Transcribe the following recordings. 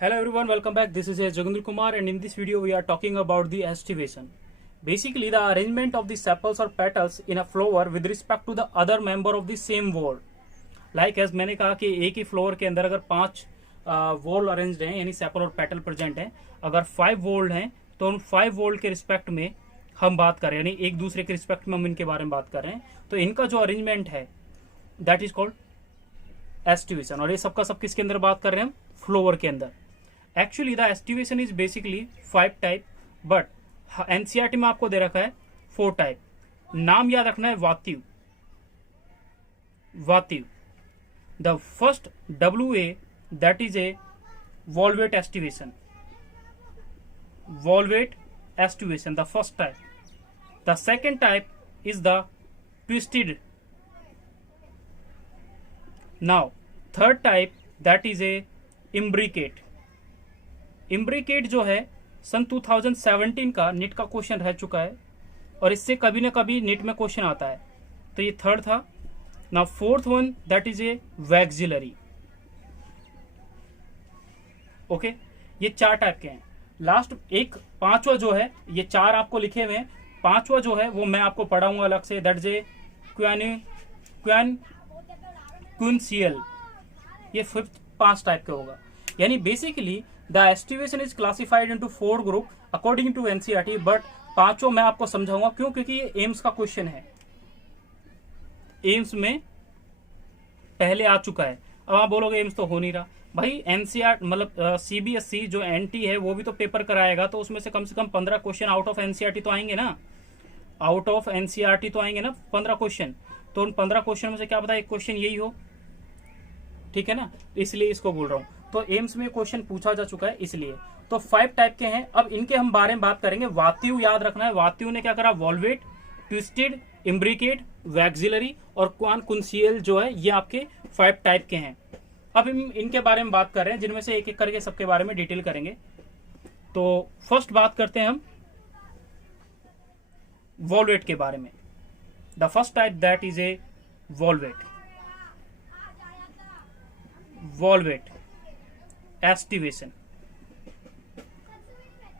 Hello everyone, welcome back. This is Jogendra Kumar, and in this video we are talking about the estivation. Basically, the arrangement of the sepals or petals in a flower with respect to the other member of the same whorl. Like as मैंने कहा कि एक ही floor के अंदर अगर 5 वोल arranged हैं यानी sepal और पेटल प्रेजेंट हैं, अगर 5 वोल्ड हैं तो उन 5 वोल्ड के रिस्पेक्ट में हम बात कर रहे हैं, यानी एक दूसरे के रिस्पेक्ट में हम इनके बारे में बात कर रहे हैं, तो इनका जो अरेंजमेंट है दैट इज कॉल्ड एस्टिवेशन। और ये सबका सब किसके अंदर बात कर रहे हैं हम? फ्लोवर के अंदर। Actually the aestivation is basically 5 type, but NCERT में आपको दे रखा है 4 टाइप। नाम याद रखना है valvate. Valvate the first WA that is a valvate aestivation. Valvate aestivation the first type. The second type is the twisted. Now third type that is a imbricate. Imbricate जो है सन 2017 का नीट का question रह चुका है और इससे कभी ना कभी नीट में क्वेश्चन आता है, तो ये थर्ड था। Now fourth one that is A vexillary. Okay, ये 4 टाइप के हैं। लास्ट एक पांचवा जो है, ये 4 आपको लिखे हुए हैं, पांचवा जो है वो मैं आपको पढ़ाऊंगा अलग से, दैट इज ए क्विनसियल। ये फिफ्थ 5 टाइप का होगा। यानी basically the aestivation is classified into 4 group according to NCERT, but पांचों मैं आपको समझाऊंगा क्यों, क्योंकि ये एम्स का क्वेश्चन है, एम्स में पहले आ चुका है। अब आप बोलोगे एम्स तो हो नहीं रहा भाई, एनसीईआर मतलब सीबीएसई जो एनटी है वो भी तो पेपर कराएगा, तो उसमें से कम 15 क्वेश्चन आउट ऑफ एनसीईआरटी तो आएंगे ना, आउट ऑफ एनसीईआरटी तो आएंगे ना 15 क्वेश्चन। तो उन 15 क्वेश्चन में से क्या पता एक क्वेश्चन यही हो, ठीक है ना, इसलिए इसको बोल रहा हूं। तो एम्स में क्वेश्चन पूछा जा चुका है इसलिए। तो 5 टाइप के हैं। अब इनके हम बारे में बात करेंगे। वातिव याद रखना है, वातिव ने क्या करा, वॉल्वेट, ट्विस्टेड, इम्ब्रिकेट, वैक्सिलरी और क्वानकुंसियल जो है ये आपके 5 टाइप के हैं। अब हम इनके बारे में बात कर रहे हैं, जिनमें से एक एक करके सबके बारे में डिटेल करेंगे। तो फर्स्ट बात करते हैं हम वॉल्वेट के बारे में। The first type that is a valvate. Valvate estivation.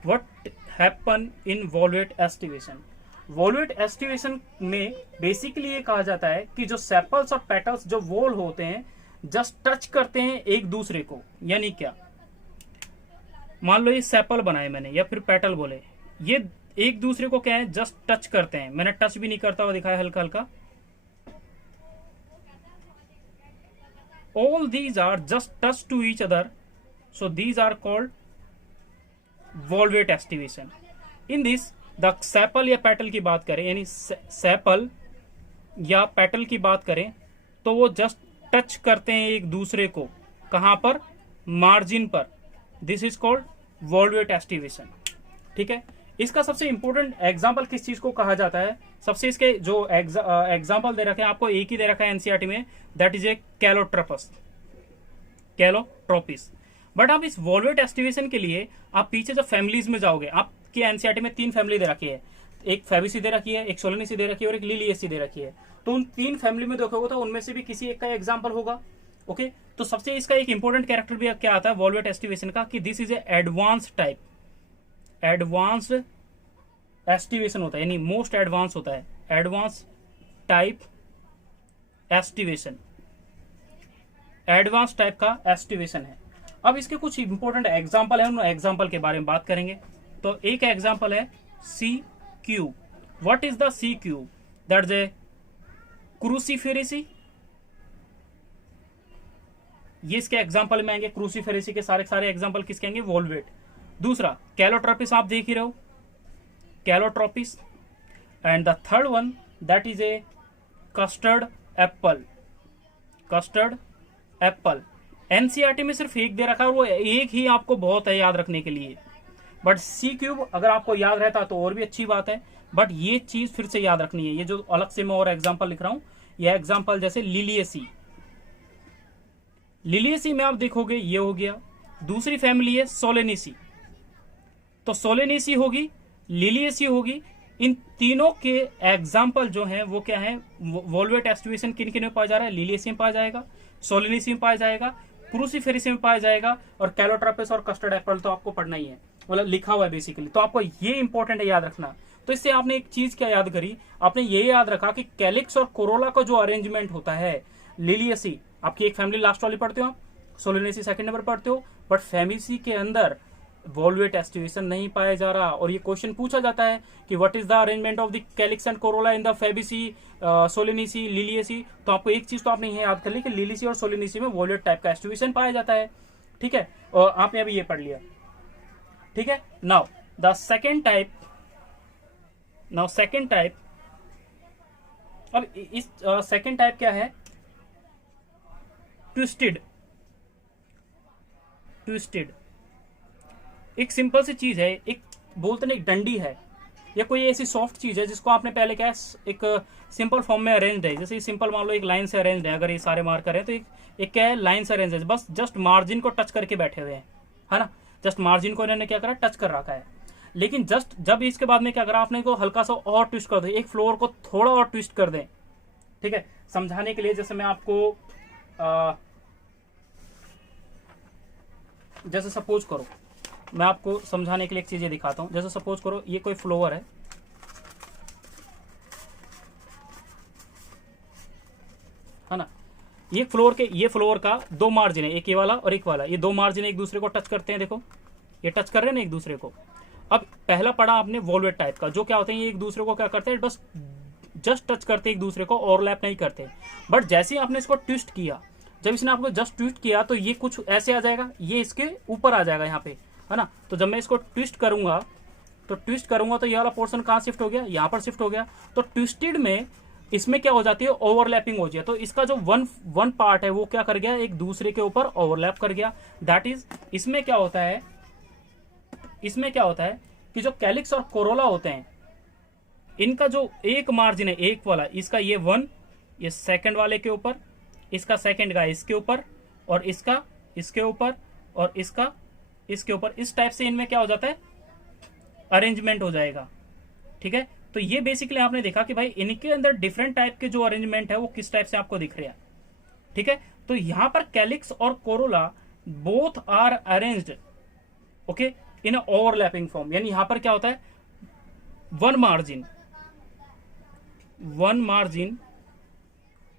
What happen in volvate estivation? Valvate aestivation में बेसिकली ये कहा जाता है कि जो सेपल्स और पेटल्स जो वोल होते हैं जस्ट टच करते हैं एक दूसरे को। यानी क्या, मान लो ये सेपल बनाए मैंने या फिर पेटल बोले, ये एक दूसरे को क्या है, जस्ट टच करते हैं। मैंने टच भी नहीं करता हुआ दिखाया हल्का हल्का। All these are just touch to each other, so these are called volvate estivation. In this, the sepal या पेटल की बात करें, यानी सेपल या पेटल की बात करें, तो वो जस्ट टच करते हैं एक दूसरे को। कहां पर? मार्जिन पर। This is called valvate aestivation. ठीक है, इसका सबसे इंपॉर्टेंट एग्जाम्पल किस चीज को कहा जाता है? सबसे इसके जो एग्जाम्पल दे रखे हैं आपको, एक ही दे रखा है एनसीईआरटी में, that is a calotropis, calotropis. But आप इस वॉल्वेट एस्टिवेशन के लिए आप पीछे जब फैमिलीज में जाओगे, आपके एनसीईआरटी में 3 फैमिली दे रखी है, एक फैबेसी दे रखी है, एक सोलेनेसी दे रखी है और एक लिलिएसी दे रखी है। तो उन 3 फैमिली में देखोगे तो उनमें से भी किसी एक का एग्जाम्पल होगा। ओके, तो सबसे इसका एक इंपॉर्टेंट कैरेक्टर भी क्या आता है वॉल्वेट एस्टिवेशन का, कि this is a advance type. Advanced aestivation होता है, यानी मोस्ट एडवांस होता है, advance type aestivation, advance type का एस्टिवेशन है। अब इसके कुछ इंपॉर्टेंट एग्जांपल है, उन एग्जांपल के बारे में बात करेंगे। तो एक एग्जांपल है C cube. What is the C cube? That is a cruciferae. ये इसके एग्जांपल में आएंगे, क्रूसीफेरेसी के सारे एग्जांपल किसके आएंगे? वॉल्वेट। दूसरा कैलोट्रोपिस, आप देख ही रहे हो, Calotropis. And the third one that is A custard Apple. Custard Apple NCERT में सिर्फ एक दे रखा है और वो एक ही आपको बहुत है याद रखने के लिए। बट सी क्यूब अगर आपको याद रहता तो और भी अच्छी बात है, बट ये चीज फिर से याद रखनी है। ये जो अलग से मैं और एग्जांपल लिख रहा हूं, ये एग्जांपल जैसे लिलिएसी। लिलिएसी में आप देखोगे ये हो गया। दूसरी फैमिली है सोलेनेसी, तो सोलेनेसी होगी, लिलिएसी होगी। इन तीनों के एग्जाम्पल जो हैं वो क्या है? वॉल्वेट एस्टिवेशन किन किन में पाया जा रहा है? लिलिएसी में पाया जाएगा, सोलेनेसी में पाया जाएगा, क्रूसीफेरेसी में पाया जाएगा, और कैलोट्रोपिस और कस्टर्ड एप्पल तो आपको पढ़ना ही है, मतलब लिखा हुआ है बेसिकली, तो आपको ये इंपॉर्टेंट है याद रखना। तो इससे आपने एक चीज क्या याद करी, आपने ये याद रखा कि कैलिक्स और कोरोला का जो अरेंजमेंट होता है, लिलियसी आपकी एक फैमिली लास्ट वाली पढ़ते हो आप, सोलिनेसी सेकंड नंबर पढ़ते हो, बट फैमिसी के अंदर वॉल्वेट एस्टिवेशन नहीं पाया जा रहा, और ये क्वेश्चन पूछा जाता है कि what is the arrangement of the calyx and Corolla in the Fabaceae, Solanaceae, Liliaceae. तो आपको एक चीज तो आपने ये याद कर ली कि लिलियसी और सोलिनेसी में वॉल्वेट टाइप का एस्टिवेशन पाया जाता है, ठीक है, और आपने अभी ये पढ़ लिया, ठीक है। नाउ द सेकेंड टाइप, अब इस सेकेंड टाइप क्या है, ट्विस्टेड। एक सिंपल सी चीज है, एक बोलते ना एक डंडी है, या कोई ऐसी सॉफ्ट चीज है जिसको आपने पहले क्या एक सिंपल फॉर्म में अरेंज्ड है, जैसे सिंपल मान लो एक लाइन से अरेंज्ड है, अगर ये सारे मार्कर है तो एक क्या है, लाइन से अरेंज है, बस जस्ट मार्जिन को टच करके बैठे हुए हैं, है ना, जस्ट मार्जिन को इन्होंने क्या करा, टच कर रखा है। लेकिन जस्ट जब इसके बाद में क्या करा आपने, को हल्का सा और ट्विस्ट कर दो, एक फ्लोर को थोड़ा और ट्विस्ट कर दें, ठीक है, समझाने के लिए। जैसे मैं आपको जैसे सपोज करो, मैं आपको समझाने के लिए एक चीज ये दिखाता हूं, जैसे सपोज करो ये कोई फ्लोर है ना, ये फ्लोर का दो मार्जिन है, एक ये वाला और एक वाला, ये दो मार्जिन एक दूसरे को टच करते हैं, देखो ये टच कर रहे हैं ना एक दूसरे को। अब पहला पढ़ा आपने वॉल्वेट टाइप का, जो क्या होते हैं, ये एक दूसरे को क्या करते हैं, बस जस्ट टच करते एक दूसरे को, ओवरलैप नहीं करते। बट जैसे ही आपने इसको ट्विस्ट किया, जब इसने आपको जस्ट ट्विस्ट किया तो ये कुछ ऐसे आ जाएगा, ये इसके ऊपर आ जाएगा यहाँ पे, है ना। तो जब मैं इसको ट्विस्ट करूंगा तो ये वाला पोर्शन कहाँ शिफ्ट हो गया, यहाँ पर शिफ्ट हो गया। तो ट्विस्टेड में इसमें क्या हो जाती है, ओवरलैपिंग हो जाए, तो इसका जो वन पार्ट है वो क्या कर गया, एक दूसरे के ऊपर ओवरलैप कर गया। दैट इज इसमें क्या होता है कि जो कैलिक्स और कोरोला होते हैं, इनका जो एक मार्जिन है, एक वाला, इसका ये वन, ये सेकंड वाले के ऊपर, इसका सेकंड का इसके ऊपर, और इसका इसके ऊपर, और इसका इसके ऊपर, इस टाइप से इनमें क्या हो जाता है, अरेंजमेंट हो जाएगा, ठीक है। तो ये बेसिकली आपने देखा कि भाई इनके अंदर डिफरेंट टाइप के जो अरेंजमेंट है वो किस टाइप से आपको दिख रहे हैं, ठीक है। तो यहां पर कैलिक्स और corolla both are arranged, okay, in overlapping form, यानी यहां पर क्या होता है, वन मार्जिन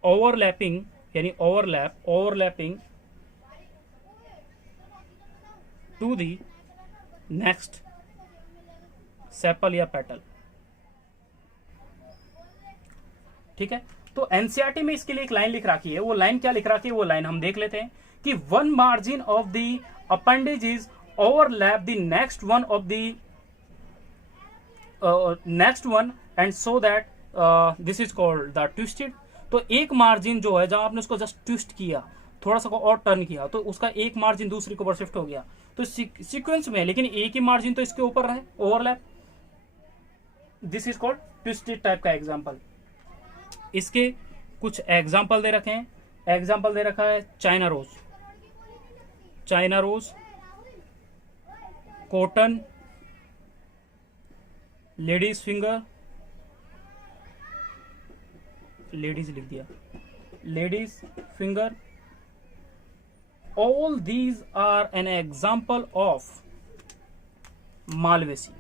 ओवरलैपिंग, यानी overlapping to the next sepal या पेटल, ठीक है। तो एनसीईआरटी में इसके लिए एक लाइन लिख रखी है, वो लाइन क्या लिख रखी है, वो लाइन हम देख लेते हैं कि one margin of the appendage is overlap the next one and so that this is called the twisted. तो एक मार्जिन जो है, जहां आपने उसको जस्ट ट्विस्ट किया, थोड़ा सा और टर्न किया, तो उसका एक मार्जिन दूसरे के ऊपर शिफ्ट हो गया, तो सीक्वेंस में, लेकिन एक ही मार्जिन तो इसके ऊपर रहे, overlap, this is called twisted type का एग्जांपल। इसके कुछ एग्जांपल दे रखे हैं, एग्जांपल दे रखा है China rose, cotton, ladies finger, ladies लिख दिया, ladies finger, all these are an example of Malvaceae.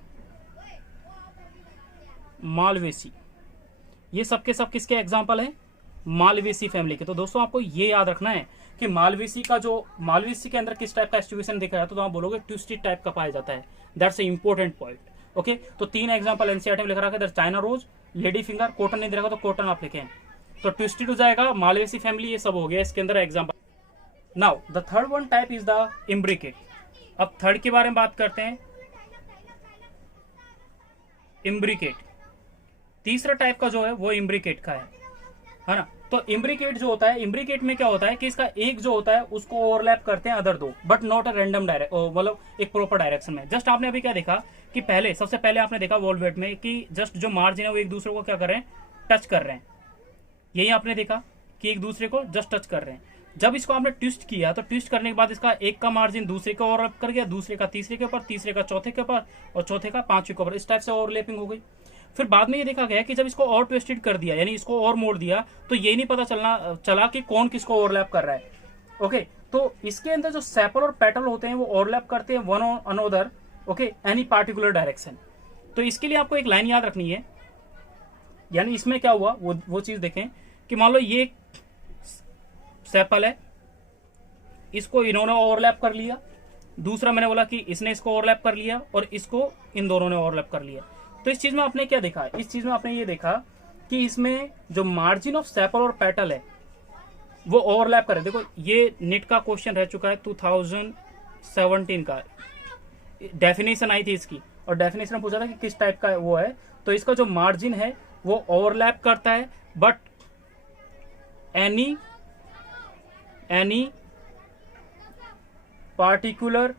ये सब के सब किसके एग्जाम्पल हैं, मालवेसी फैमिली के। तो दोस्तों आपको ये याद रखना है कि मालवेसी के अंदर किस टाइप का डिस्ट्रीब्यूशन दिखा जाता है, तो आप बोलोगे ट्विस्टेड टाइप का पाया जाता है। That's a important point, okay. तो तीन एग्जाम्पल एनसीईआरटी में लिखा रखा है, China rose, lady finger, cotton नहीं देखा तो कॉटन आप लिखें, तो ट्विस्टेड हो जाएगा, मालवेसी फैमिली, ये सब हो गया इसके अंदर example. Now the third one type is the imbricate. अब थर्ड के बारे में बात करते हैं, इम्ब्रिकेट। तीसरा टाइप का जो है वो इम्ब्रिकेट का है ना। तो इम्ब्रिकेट जो होता है, इम्ब्रिकेट में क्या होता है कि इसका एक जो होता है उसको ओवरलैप करते हैं अदर दो, बट नॉट अ रैंडम मतलब एक प्रॉपर डायरेक्शन में। जस्ट आपने अभी क्या देखा कि सबसे पहले आपने देखा वॉल्वेट में कि जस्ट जो मार्जिन है वो एक दूसरे को क्या कर रहे हैं, टच कर रहे हैं। यही आपने देखा कि एक दूसरे को जस्ट टच कर रहे हैं। जब इसको आपने ट्विस्ट किया तो ट्विस्ट करने के बाद इसका एक का मार्जिन दूसरे को ओवरलैप कर गया, दूसरे का तीसरे के ऊपर, तीसरे का चौथे के ऊपर, और चौथे का पांचवें के ऊपर, इस टाइप से ओवरलैपिंग हो गई। फिर बाद में ये देखा गया कि जब इसको और ट्विस्टेड कर दिया, यानी इसको और मोड़ दिया, तो ये नहीं पता चला कि कौन किसको ओवरलैप कर रहा है, ओके। तो इसके अंदर जो सेपल और पेटल होते हैं वो ओवरलैप करते हैं one on another, okay, any particular direction. तो इसके लिए आपको एक लाइन याद रखनी है, यानी इसमें क्या हुआ वो चीज देखें कि मान लो ये सेपल है, इसको इन्होंने ओवरलैप कर लिया, दूसरा मैंने बोला कि इसने इसको ओवरलैप कर लिया, और इसको इन दोनों ने ओवरलैप कर लिया। तो इस चीज में आपने क्या देखा, इस चीज में आपने ये देखा कि इसमें जो मार्जिन ऑफ सेपल और पेटल है वो ओवरलैप करे। देखो ये नेट का क्वेश्चन रह चुका है 2017 का, डेफिनेशन आई थी इसकी, और डेफिनेशन में पूछा था कि किस टाइप का वो है। तो इसका जो मार्जिन है वो ओवरलैप करता है, but any particular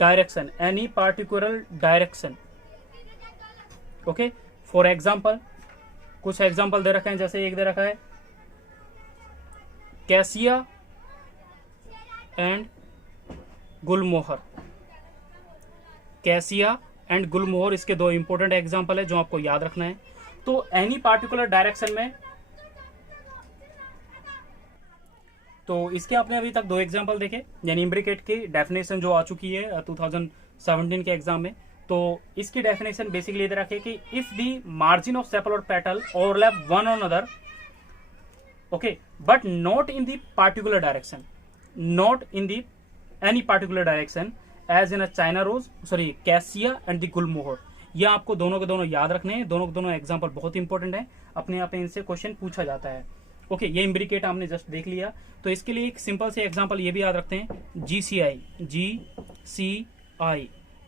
direction, any particular direction, okay. For example कुछ एग्जाम्पल दे रखे हैं, जैसे एक दे रखा है cassia and gulmohar. Cassia and gulmohar इसके दो इंपॉर्टेंट एग्जाम्पल है जो आपको याद रखना है। तो एनी पार्टिकुलर डायरेक्शन में, तो इसके आपने अभी तक दो एग्जाम्पल देखे, यानी इम्ब्रिकेट की डेफिनेशन जो आ चुकी है 2017 के एग्जाम में। तो इसकी डेफिनेशन बेसिकली इधर रखे कि if the margin of sepal और petal overlap one on other, okay, but not in the particular direction, not in the any particular direction as in a china rose, sorry cassia and the gulmohar. ये आपको दोनों के दोनों याद रखने हैं, दोनों के दोनों एग्जाम्पल बहुत इंपॉर्टेंट है, अपने आप इनसे क्वेश्चन पूछा जाता है, ओके। ये इम्ब्रिकेट हमने जस्ट देख लिया। तो इसके लिए एक सिंपल से एग्जांपल ये भी याद रखते हैं, GCI,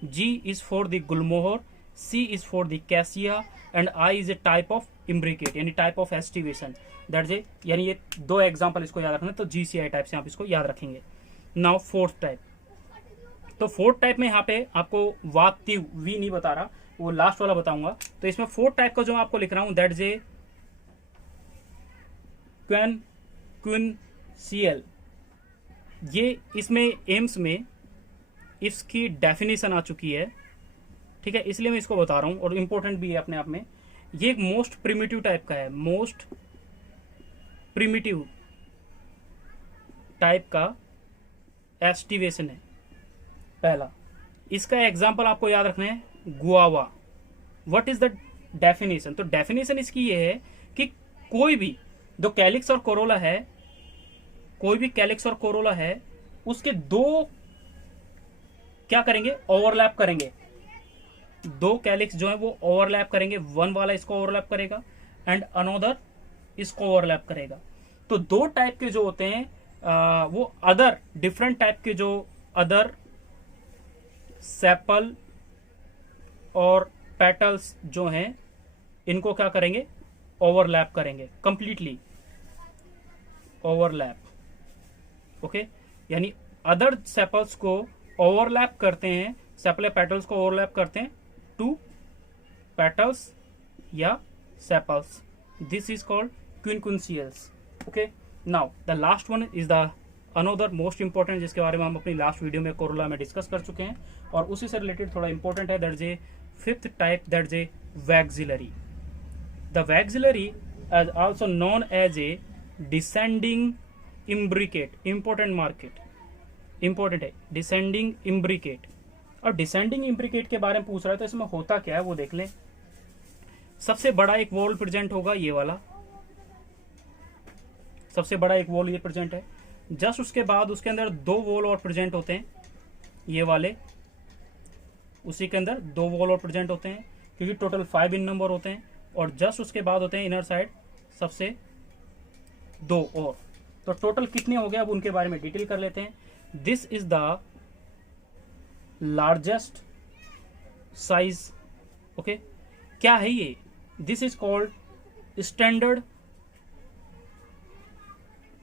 G is for the Gulmohar, C is for the cassia and I is a type of imbricate, यानी type of aestivation, that's it. यानी ये दो एग्जांपल इसको याद रखना है, तो GCI टाइप से आप इसको याद रखेंगे। नाउ फोर्थ टाइप, तो फोर्थ टाइप में यहाँ पे आपको वाक्तिव वी नहीं बता रहा, वो लास्ट वाला बताऊंगा। तो इसमें फोर्थ टाइप का जो आपको लिख रहा हूं दैट्स ए क्विनसियल। ये इसमें एम्स में इसकी डेफिनेशन आ चुकी है, ठीक है, इसलिए मैं इसको बता रहा हूं, और इम्पोर्टेंट भी है अपने आप में। ये एक मोस्ट प्रिमिटिव टाइप का है, मोस्ट प्रिमिटिव टाइप का एस्टिवेशन है पहला। इसका एग्जाम्पल आपको याद रखना है guava. What is the definition? तो डेफिनेशन इसकी ये है कि कोई भी दो कैलिक्स और कोरोला है, कोई भी कैलिक्स और कोरोला है, उसके दो क्या करेंगे, ओवरलैप करेंगे। दो कैलिक्स जो है वो ओवरलैप करेंगे, वन वाला इसको ओवरलैप करेगा एंड अनोदर इसको ओवरलैप करेगा। तो दो टाइप के जो होते हैं वो अदर डिफरेंट टाइप के जो अदर सेपल और पेटल्स जो हैं इनको क्या करेंगे, ओवरलैप करेंगे, कंप्लीटली ओवरलैप, ओके। यानी अदर सेपल्स को ओवरलैप करते हैं, सेपल पेटल्स को ओवरलैप करते हैं टू पेटल्स या sepals. This is called quincuncials, okay. Now the last one is the another most important, जिसके बारे में हम अपनी लास्ट वीडियो में कोरोला में डिस्कस कर चुके हैं, और उसी से रिलेटेड थोड़ा इंपॉर्टेंट है, that's A fifth type, that's a vexillary. The vexillary as also known as a descending imbricate, important market, important है descending imbricate। और descending imbricate के बारे में पूछ रहा है तो इसमें होता क्या है वो देख लें। सबसे बड़ा एक वॉल प्रेजेंट होगा, ये वाला सबसे बड़ा एक वॉल ये प्रेजेंट है, जस्ट उसके बाद उसके अंदर दो वॉल और प्रेजेंट होते हैं, ये वाले, उसी के अंदर दो वॉल और प्रेजेंट होते हैं, क्योंकि टोटल 5 इन नंबर होते हैं, और जस्ट उसके बाद होते हैं इनर साइड सबसे दो और। तो टोटल कितने हो गए अब उनके बारे में डिटेल कर लेते हैं। This is the largest size, okay. क्या है ये? दिस इज कॉल्ड स्टैंडर्ड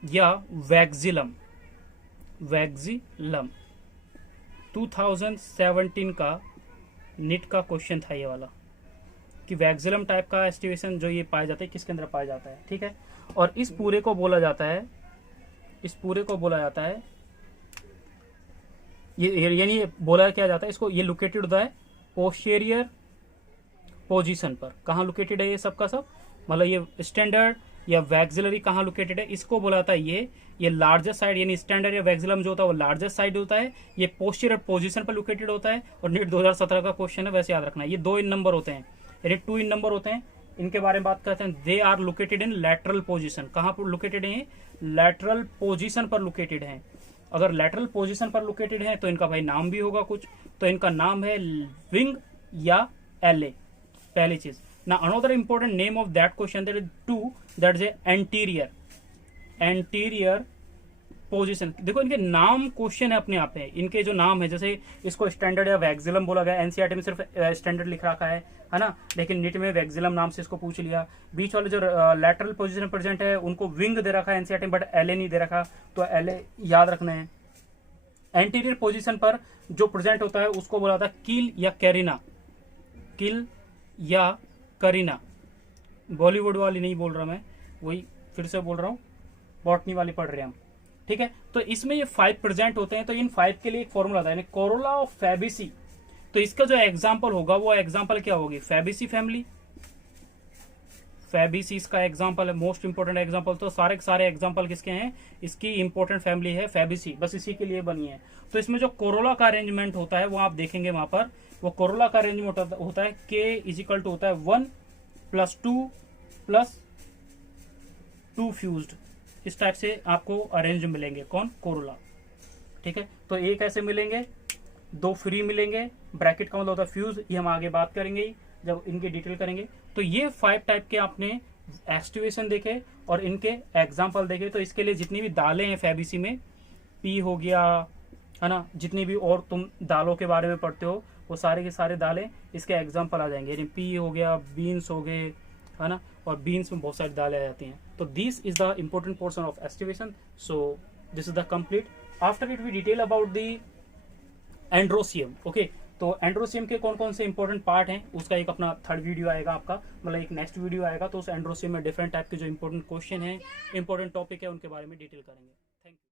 या वैक्सिलम। वैक्सिलम 2017 का नीट का क्वेश्चन था ये वाला, कि वैक्सिलम टाइप का एस्टिवेशन जो ये पाया जाता है किसके अंदर पाया जाता है, ठीक है। और इस पूरे को बोला जाता है, इस पूरे को बोला जाता है, ये यानी बोला क्या जाता है इसको, ये लोकेटेड होता है पोस्टीरियर पोजीशन पर। कहाँ लोकेटेड है ये सब का सब, मतलब ये स्टैंडर्ड या वैक्सिलरी कहाँ लोकेटेड है, इसको बोला जाता है ये लार्जेस्ट साइड, यानी स्टैंडर्ड या वैक्सिलम जो होता है वो लार्जेस्ट साइड होता है, ये पोस्टीरियर पोजीशन पर लोकेटेड होता है। और नीट 2017 का क्वेश्चन है, वैसे याद रखना है। ये 2 इन नंबर होते हैं, यानी 2 इन नंबर होते हैं। इनके बारे में बात करते हैं। They are located in lateral position. कहाँ पर लोकेटेड है? लैटरल पोजीशन पर लोकेटेड है। अगर लैटरल पोजीशन पर लोकेटेड है तो इनका भाई नाम भी होगा कुछ, तो इनका नाम है विंग या एले, पहली चीज ना। Another important name of that question that is 2, that is anterior position. देखो इनके नाम क्वेश्चन है अपने आप है, इनके जो नाम है, जैसे इसको स्टैंडर्ड या वैक्सिलम बोला गया, एनसीईआरटी में सिर्फ स्टैंडर्ड लिख रखा है ना, लेकिन नीट में वैक्सिलम नाम से इसको पूछ लिया। बीच वाले जो लैटरल पोजीशन प्रेजेंट है उनको विंग दे रखा है एनसीईआरटी में, बट एलए नहीं दे रखा, तो एलए याद रखना है। एंटीरियर पोजीशन पर जो प्रेजेंट होता है उसको बोला था कील या कैरिना, कील या करीना। बॉलीवुड वाली नहीं बोल रहा मैं, वही फिर से बोल रहा हूँ, बॉटनी वाली पढ़ रहे हैं हम, ठीक है। तो इसमें ये 5 प्रेजेंट होते हैं, तो इन 5 के लिए एक फॉर्मूला था, यानी कोरोला ऑफ फैबेसी। तो इसका जो एग्जाम्पल होगा वो एग्जाम्पल क्या होगी? फैबेसी फैमिली, फैबेसी इसका एग्जाम्पल है, मोस्ट इंपोर्टेंट एग्जाम्पल। तो सारे के सारे एग्जाम्पल किसके हैं? इसकी इंपोर्टेंट फैमिली है फैबेसी, बस इसी के लिए बनी है। तो इसमें जो कोरोला का अरेंजमेंट होता है वो आप देखेंगे वहां पर, वो कोरोला का अरेंजमेंट होता है K इजिकल टू होता है 1 + 2 + 2 फ्यूज्ड। इस टाइप से आपको अरेंज मिलेंगे, कौन? कोरोला, ठीक है। तो एक ऐसे मिलेंगे, 2 फ्री मिलेंगे, ब्रैकेट का मतलब होता है फ्यूज, ये हम आगे बात करेंगे जब इनकी डिटेल करेंगे। तो ये 5 टाइप के आपने एक्टिवेशन देखे और इनके एग्जाम्पल देखे। तो इसके लिए जितनी भी दालें हैं फैबेसी में, पी हो गया है ना, जितनी भी और तुम दालों के बारे में पढ़ते हो वो सारे के सारे दालें इसके एग्जाम्पल आ जाएंगे, यानी पी हो गया, बीन्स हो गए, है ना, और बीन्स में बहुत सारी दालें आ जाती हैं। तो this is the important portion of aestivation. So this is the complete. After it we detail about the androecium. Okay, तो एंड्रोसियम के कौन कौन से इंपॉर्टेंट पार्ट हैं उसका एक अपना 3rd वीडियो आएगा आपका, मतलब एक नेक्स्ट वीडियो आएगा। तो उस एंड्रोसियम में डिफरेंट टाइप के जो इंपॉर्टेंट क्वेश्चन है, इंपॉर्टेंट टॉपिक है, उनके बारे में डिटेल करेंगे। Thank you.